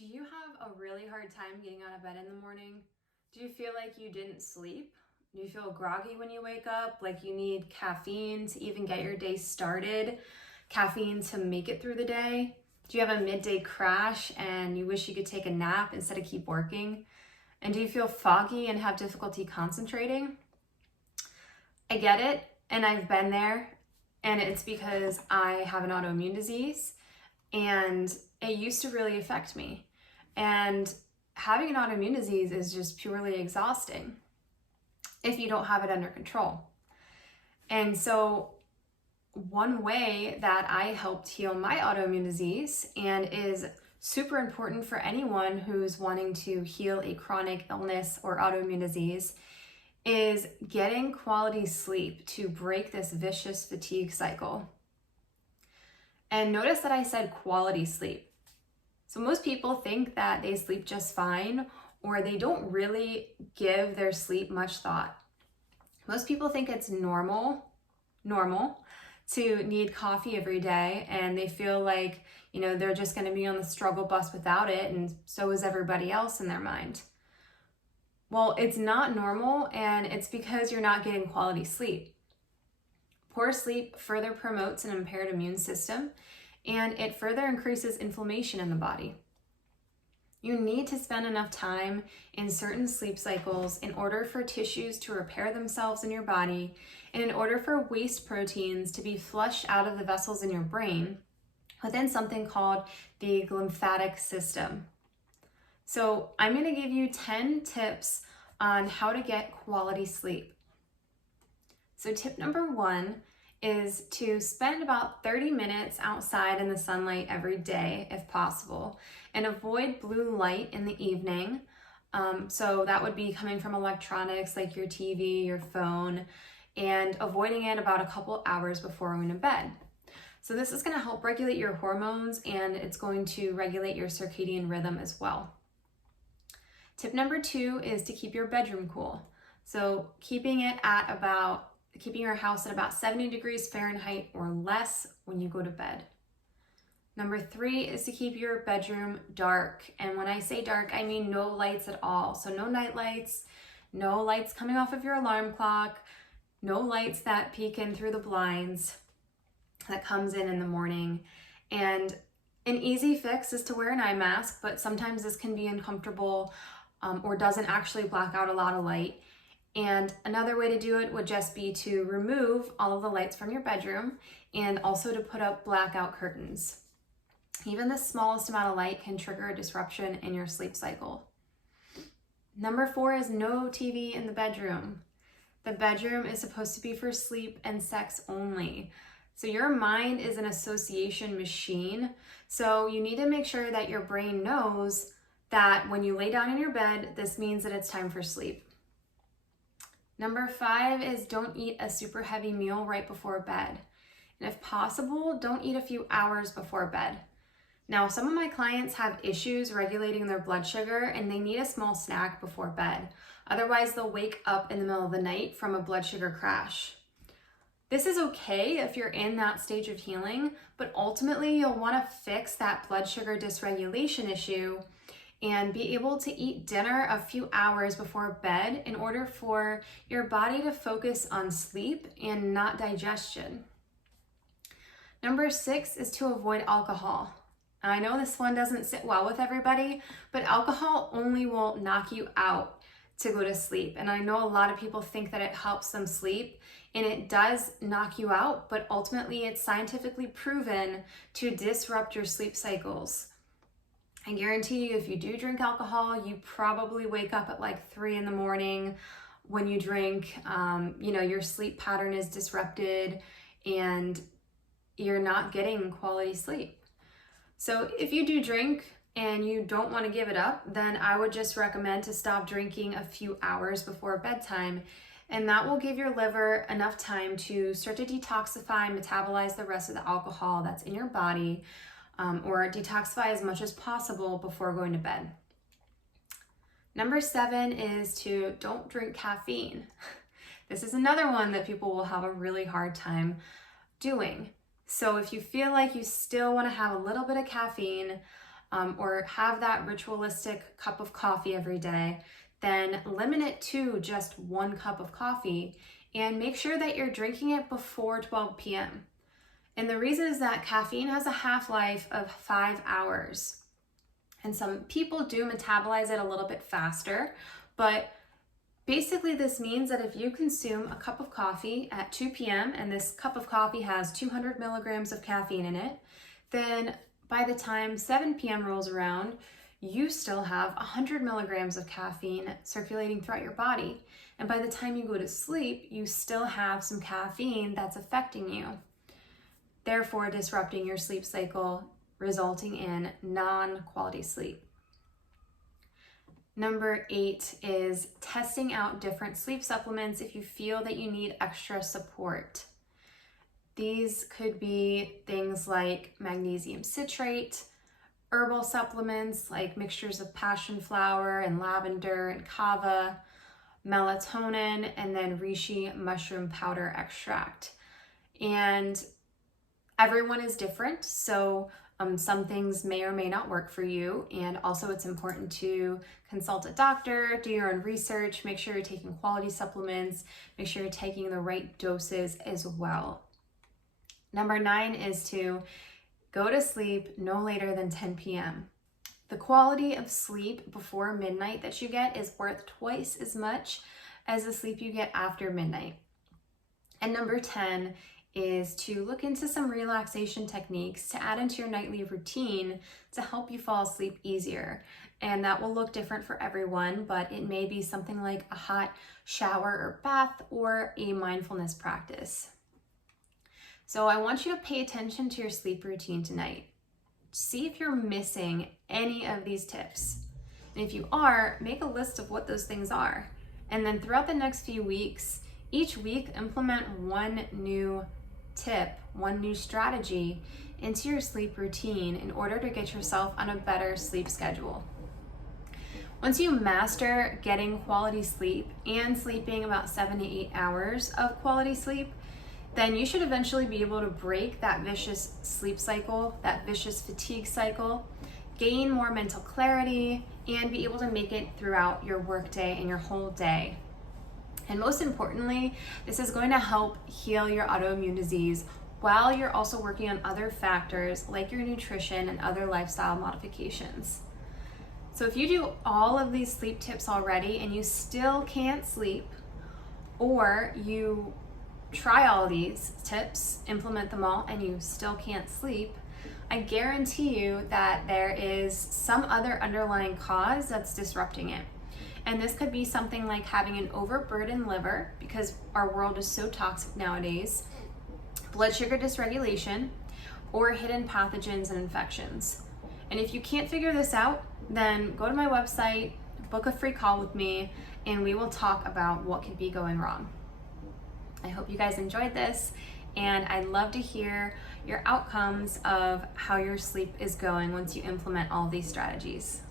Do you have a really hard time getting out of bed in the morning? Do you feel like you didn't sleep? Do you feel groggy when you wake up, like you need caffeine to even get your day started? Caffeine to make it through the day? Do you have a midday crash and you wish you could take a nap instead of keep working? And do you feel foggy and have difficulty concentrating? I get it, and I've been there, and it's because I have an autoimmune disease and it used to really affect me. And having an autoimmune disease is just purely exhausting if you don't have it under control. And so one way that I helped heal my autoimmune disease, and is super important for anyone who's wanting to heal a chronic illness or autoimmune disease, is getting quality sleep to break this vicious fatigue cycle. And notice that I said quality sleep. So most people think that they sleep just fine, or they don't really give their sleep much thought. Most people think it's normal to need coffee every day, and they feel like, they're just going to be on the struggle bus without it, and so is everybody else in their mind. Well, it's not normal, and it's because you're not getting quality sleep. Poor sleep further promotes an impaired immune system, and it further increases inflammation in the body. You need to spend enough time in certain sleep cycles in order for tissues to repair themselves in your body, and in order for waste proteins to be flushed out of the vessels in your brain within something called the lymphatic system. So I'm going to give you 10 tips on how to get quality sleep. So tip number 1 is to spend about 30 minutes outside in the sunlight every day if possible, and avoid blue light in the evening. So that would be coming from electronics like your TV, your phone, and avoiding it about a couple hours before going to bed. So this is going to help regulate your hormones, and it's going to regulate your circadian rhythm as well. Tip number 2 is to keep your bedroom cool. So keeping your house at about 70 degrees Fahrenheit or less when you go to bed. Number 3 is to keep your bedroom dark. And when I say dark, I mean no lights at all. So no night lights, no lights coming off of your alarm clock, no lights that peek in through the blinds that comes in the morning. And an easy fix is to wear an eye mask, but sometimes this can be uncomfortable or doesn't actually block out a lot of light. And another way to do it would just be to remove all of the lights from your bedroom, and also to put up blackout curtains. Even the smallest amount of light can trigger a disruption in your sleep cycle. Number 4 is no TV in the bedroom. The bedroom is supposed to be for sleep and sex only. So your mind is an association machine. So you need to make sure that your brain knows that when you lay down in your bed, this means that it's time for sleep. Number 5 is don't eat a super heavy meal right before bed. And if possible, don't eat a few hours before bed. Now, some of my clients have issues regulating their blood sugar, and they need a small snack before bed. Otherwise, they'll wake up in the middle of the night from a blood sugar crash. This is okay if you're in that stage of healing, but ultimately you'll want to fix that blood sugar dysregulation issue and be able to eat dinner a few hours before bed in order for your body to focus on sleep and not digestion. Number 6 is to avoid alcohol. I know this one doesn't sit well with everybody, but alcohol only will knock you out to go to sleep. And I know a lot of people think that it helps them sleep, and it does knock you out, but ultimately it's scientifically proven to disrupt your sleep cycles. I guarantee you, if you do drink alcohol, you probably wake up at like 3 in the morning when you drink. Your sleep pattern is disrupted and you're not getting quality sleep. So if you do drink and you don't want to give it up, then I would just recommend to stop drinking a few hours before bedtime. And that will give your liver enough time to start to detoxify, metabolize the rest of the alcohol that's in your body, or detoxify as much as possible before going to bed. Number 7 is to don't drink caffeine. This is another one that people will have a really hard time doing. So if you feel like you still want to have a little bit of caffeine, or have that ritualistic cup of coffee every day, then limit it to just 1 cup of coffee and make sure that you're drinking it before 12 p.m. And the reason is that caffeine has a half-life of 5 hours. And some people do metabolize it a little bit faster, but basically this means that if you consume a cup of coffee at 2 p.m. and this cup of coffee has 200 milligrams of caffeine in it, then by the time 7 p.m. rolls around, you still have 100 milligrams of caffeine circulating throughout your body. And by the time you go to sleep, you still have some caffeine that's affecting you, therefore disrupting your sleep cycle, resulting in non-quality sleep. Number 8 is testing out different sleep supplements if you feel that you need extra support. These could be things like magnesium citrate, herbal supplements like mixtures of passion flower and lavender and kava, melatonin, and then reishi mushroom powder extract. And everyone is different, so some things may or may not work for you. And also it's important to consult a doctor, do your own research, make sure you're taking quality supplements, make sure you're taking the right doses as well. Number 9 is to go to sleep no later than 10 p.m. The quality of sleep before midnight that you get is worth twice as much as the sleep you get after midnight. And number 10 is to look into some relaxation techniques to add into your nightly routine to help you fall asleep easier. And that will look different for everyone, but it may be something like a hot shower or bath or a mindfulness practice. So I want you to pay attention to your sleep routine tonight. See if you're missing any of these tips. And if you are, make a list of what those things are. And then throughout the next few weeks, each week implement one new tip, one new strategy into your sleep routine in order to get yourself on a better sleep schedule. Once you master getting quality sleep and sleeping about 7 to 8 hours of quality sleep, then you should eventually be able to break that vicious sleep cycle, that vicious fatigue cycle, gain more mental clarity, and be able to make it throughout your workday and your whole day. And most importantly, this is going to help heal your autoimmune disease while you're also working on other factors like your nutrition and other lifestyle modifications. So if you do all of these sleep tips already and you still can't sleep, or you try all these tips, implement them all, and you still can't sleep, I guarantee you that there is some other underlying cause that's disrupting it. And this could be something like having an overburdened liver, because our world is so toxic nowadays, blood sugar dysregulation, or hidden pathogens and infections. And if you can't figure this out, then go to my website, book a free call with me, and we will talk about what could be going wrong. I hope you guys enjoyed this, and I'd love to hear your outcomes of how your sleep is going once you implement all these strategies.